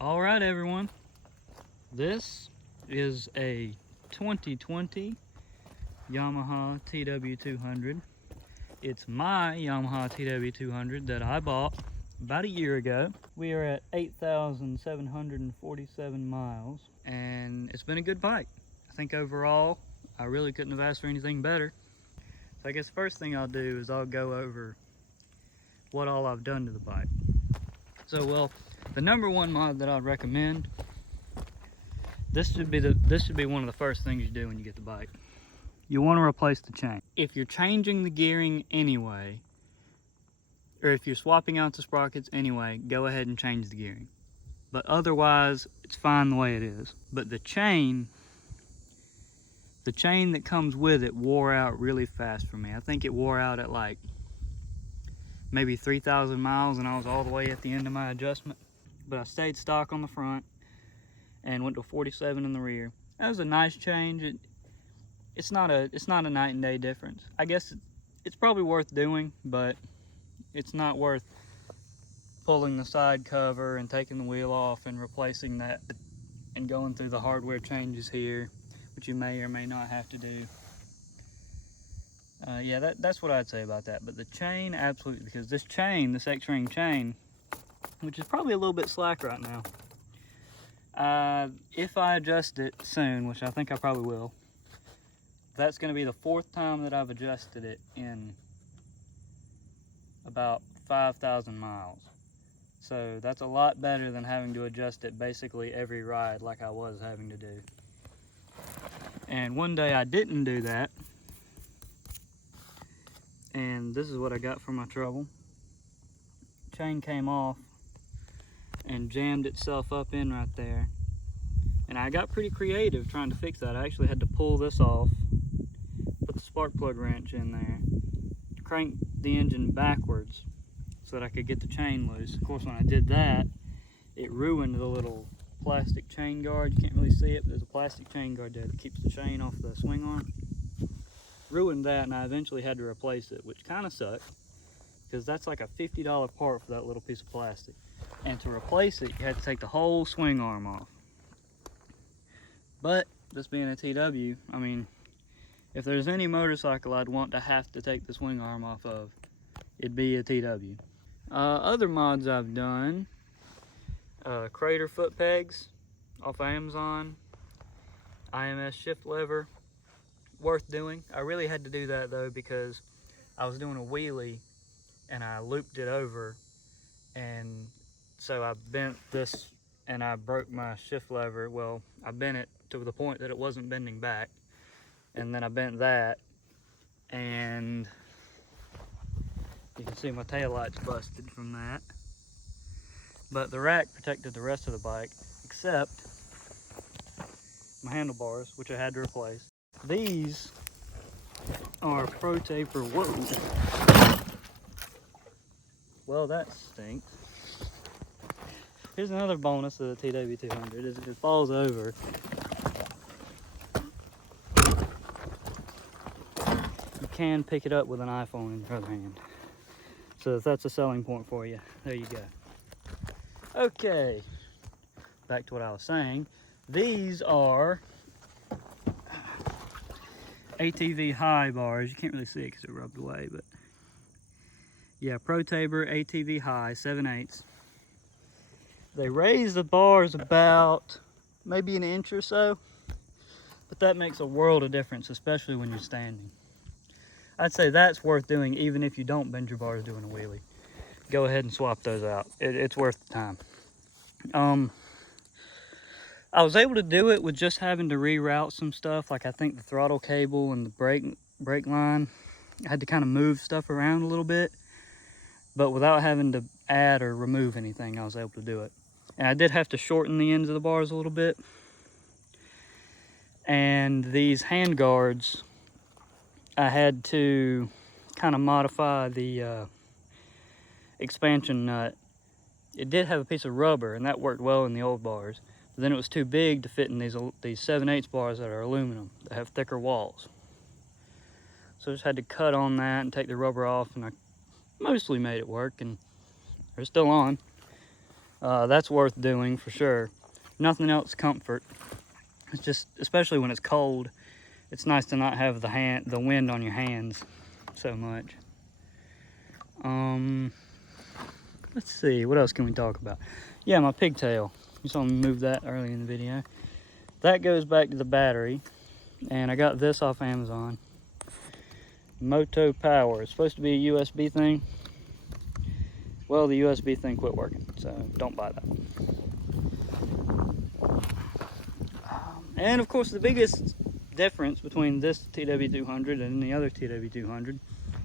All right, everyone. This is a 2020 Yamaha TW200. It's my Yamaha TW200 that I bought about a year ago. We are at 8,747 miles, and it's been a good bike. I think overall, I really couldn't have asked for anything better. So I guess the first thing I'll do is I'll go over what all I've done to the bike. So, well, the number one mod that I'd recommend, this should be one of the first things you do when you get the bike. You want to replace the chain. If you're changing the gearing anyway, or if you're swapping out the sprockets anyway, go ahead and change the gearing. But otherwise, it's fine the way it is. But the chain that comes with it wore out really fast for me. I think it wore out at like maybe 3,000 miles, and I was all the way at the end of my adjustment. But I stayed stock on the front and went to 47 in the rear. That was a nice change. It's not a night and day difference. I guess it's probably worth doing, but it's not worth pulling the side cover and taking the wheel off and replacing that and going through the hardware changes here, which you may or may not have to do. Yeah, that's what I'd say about that. But the chain, absolutely, because this X-ring chain, which is probably a little bit slack right now, if I adjust it soon, which I think I probably will, that's going to be the fourth time that I've adjusted it in about 5,000 miles. So that's a lot better than having to adjust it basically every ride like I was having to do. And one day I didn't do that, and this is what I got for my trouble. Chain came off and jammed itself up in right there, and I got pretty creative trying to fix that. I actually had to pull this off, put the spark plug wrench in there, crank the engine backwards so that I could get the chain loose. Of course, when I did that, it ruined the little plastic chain guard. You can't really see it, but there's a plastic chain guard there that keeps the chain off the swing arm. Ruined that, and I eventually had to replace it, which kind of sucked, because that's like a $50 part for that little piece of plastic. And to replace it, you had to take the whole swing arm off. But this being a TW, I mean, if there's any motorcycle I'd want to have to take the swing arm off of, it'd be a TW. Other mods I've done, crater foot pegs off of Amazon, IMS shift lever, worth doing. I really had to do that though because I was doing a wheelie and I looped it over, and so I bent this and I broke my shift lever. Well, I bent it to the point that it wasn't bending back, and then I bent that, and you can see my taillight's busted from that. But the rack protected the rest of the bike, except my handlebars, which I had to replace. These are Pro Taper. Whoa. Well, that stinks. Here's another bonus of the TW200, is if it falls over, you can pick it up with an iPhone in your other hand. So if that's a selling point for you, there you go. Okay, back to what I was saying. These are ATV high bars. You can't really see it because it rubbed away, but yeah, Pro Taper ATV high, 7/8. They raise the bars about maybe an inch or so, but that makes a world of difference, especially when you're standing. I'd say that's worth doing even if you don't bend your bars doing a wheelie. Go ahead and swap those out. It's worth the time. I was able to do it with just having to reroute some stuff, like I think the throttle cable and the brake line. I had to kind of move stuff around a little bit, but without having to add or remove anything, I was able to do it. And I did have to shorten the ends of the bars a little bit. And these hand guards, I had to kind of modify the expansion nut. It did have a piece of rubber, and that worked well in the old bars. But then it was too big to fit in these 7/8 bars that are aluminum, that have thicker walls. So I just had to cut on that and take the rubber off, and I mostly made it work, and they're still on. That's worth doing for sure. Nothing else comfort. It's just, especially when it's cold, it's nice to not have the wind on your hands so much. Let's see, what else can we talk about? Yeah, my pigtail. You saw me move that early in the video. That goes back to the battery, and I got this off Amazon. Moto Power. It's supposed to be a USB thing. Well, the USB thing quit working, so don't buy that. And of course, the biggest difference between this TW200 and the other TW200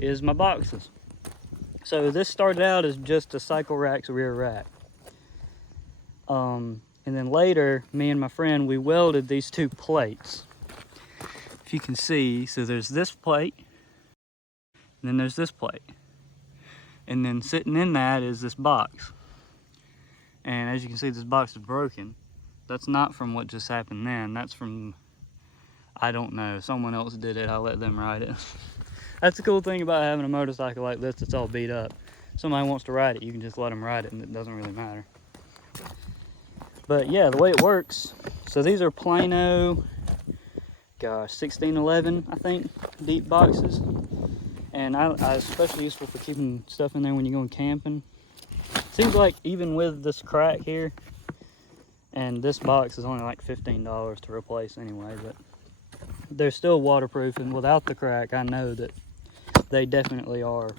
is my boxes. So this started out as just a Cycle Rack's rear rack. And then later, me and my friend, we welded these two plates. If you can see, so there's this plate, and then there's this plate. And then sitting in that is this box. And as you can see, this box is broken. That's not from what just happened then. That's from, I don't know, someone else did it. I let them ride it. That's the cool thing about having a motorcycle like this that's all beat up. Somebody wants to ride it, you can just let them ride it and it doesn't really matter. But yeah, the way it works, so these are Plano, gosh, 1611, I think, deep boxes. And I especially useful for keeping stuff in there when you're going camping. Seems like even with this crack here, and this box is only like $15 to replace anyway, but they're still waterproof, and without the crack, I know that they definitely are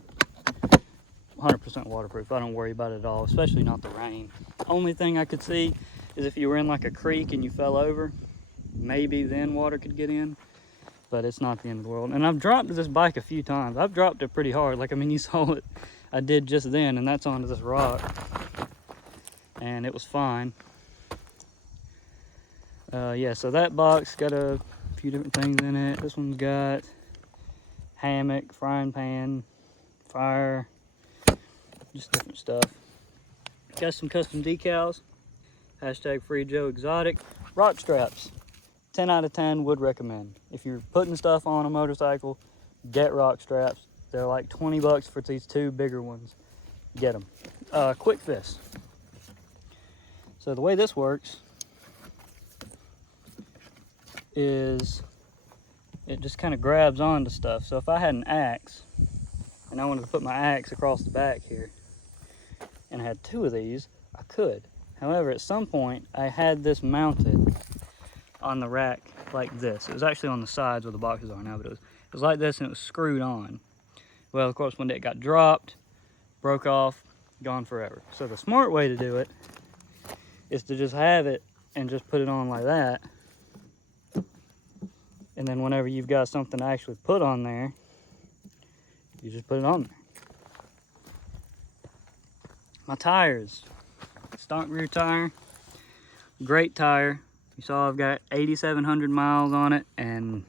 100% waterproof. I don't worry about it at all, especially not the rain. Only thing I could see is if you were in like a creek and you fell over, maybe then water could get in, but it's not the end of the world. And I've dropped this bike a few times. I've dropped it pretty hard. Like, I mean, you saw it I did just then, and that's onto this rock, and it was fine. Yeah, so that box got a few different things in it. This one's got hammock, frying pan, fire, just different stuff. Got some custom decals, hashtag free Joe Exotic. Rock straps, 10 out of 10 would recommend. If you're putting stuff on a motorcycle, get rock straps. They're like 20 bucks for these two bigger ones. Get them. Quick fist. So the way this works is it just kind of grabs onto stuff. So if I had an axe and I wanted to put my axe across the back here and I had two of these, I could. However, at some point I had this mounted on the rack like this. It was actually on the sides where the boxes are now, but it was like this, and it was screwed on. Well, of course, when it got dropped, broke off, gone forever. So the smart way to do it is to just have it and just put it on like that. And then whenever you've got something to actually put on there, you just put it on there. My tires, stock rear tire, great tire. You saw I've got 8,700 miles on it, and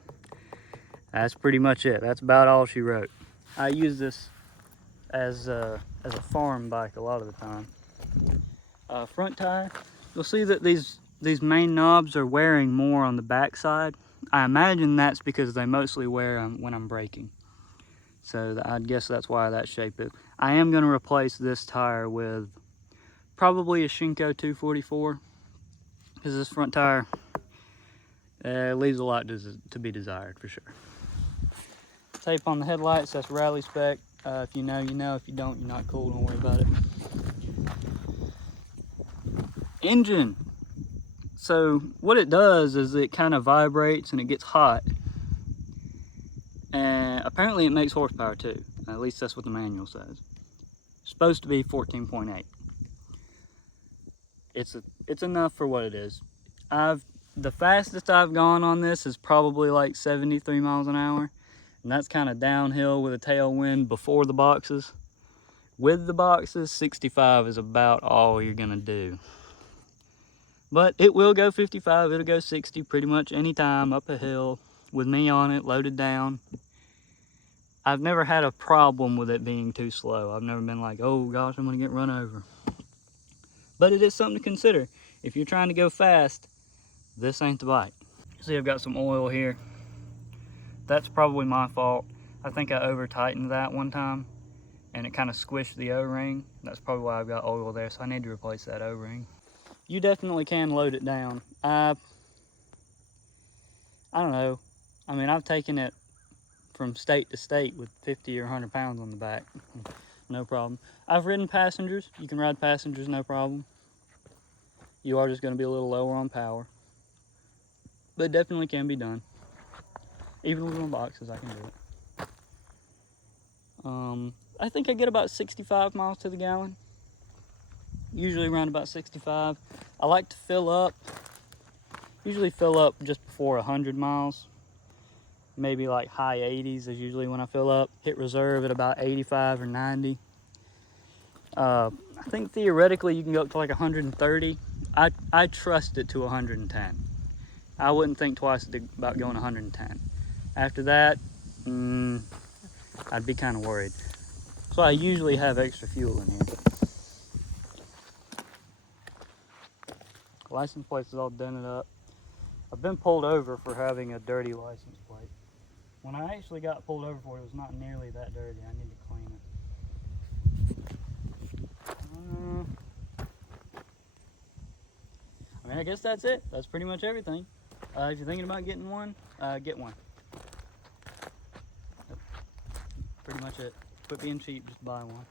that's pretty much it. That's about all she wrote. I use this as a farm bike a lot of the time. Front tire, you'll see that these main knobs are wearing more on the back side. I imagine that's because they mostly wear when I'm braking. So I guess that's why that shape is. I am going to replace this tire with probably a Shinko 244, because this front tire leaves a lot to be desired for sure. Tape on the headlights, that's Rally spec. If you know, you know. If you don't, you're not cool. Don't worry about it. Engine. So what it does is it kind of vibrates and it gets hot. And apparently it makes horsepower too. At least that's what the manual says. It's supposed to be 14.8. It's enough for what it is. The fastest I've gone on this is probably like 73 miles an hour. And that's kind of downhill with a tailwind before the boxes. With the boxes, 65 is about all you're gonna do. But it will go 55, it'll go 60 pretty much any time up a hill with me on it, loaded down. I've never had a problem with it being too slow. I've never been like, oh gosh, I'm gonna get run over. But it is something to consider. If you're trying to go fast, this ain't the bike. See, I've got some oil here. That's probably my fault. I think I over tightened that one time and it kind of squished the O-ring. That's probably why I've got oil there, so I need to replace that O-ring. You definitely can load it down. I don't know. I mean, I've taken it from state to state with 50 or 100 pounds on the back. No problem. I've ridden passengers. You can ride passengers, no problem. You are just going to be a little lower on power. But it definitely can be done. Even with my boxes, I can do it. I think I get about 65 miles to the gallon. Usually around about 65. I like to fill up. Usually fill up just before 100 miles. Maybe like high 80s is usually when I fill up. Hit reserve at about 85 or 90. I think theoretically you can go up to like 130. I trust it to 110. I wouldn't think twice about going 110. After that, I'd be kind of worried. So I usually have extra fuel in here. License plate is all dented up. I've been pulled over for having a dirty license plate. When I actually got pulled over for it, it was not nearly that dirty. I need to clean it. I mean, I guess that's it. That's pretty much everything. If you're thinking about getting one, get one. That's pretty much it. Quit being cheap, just buy one.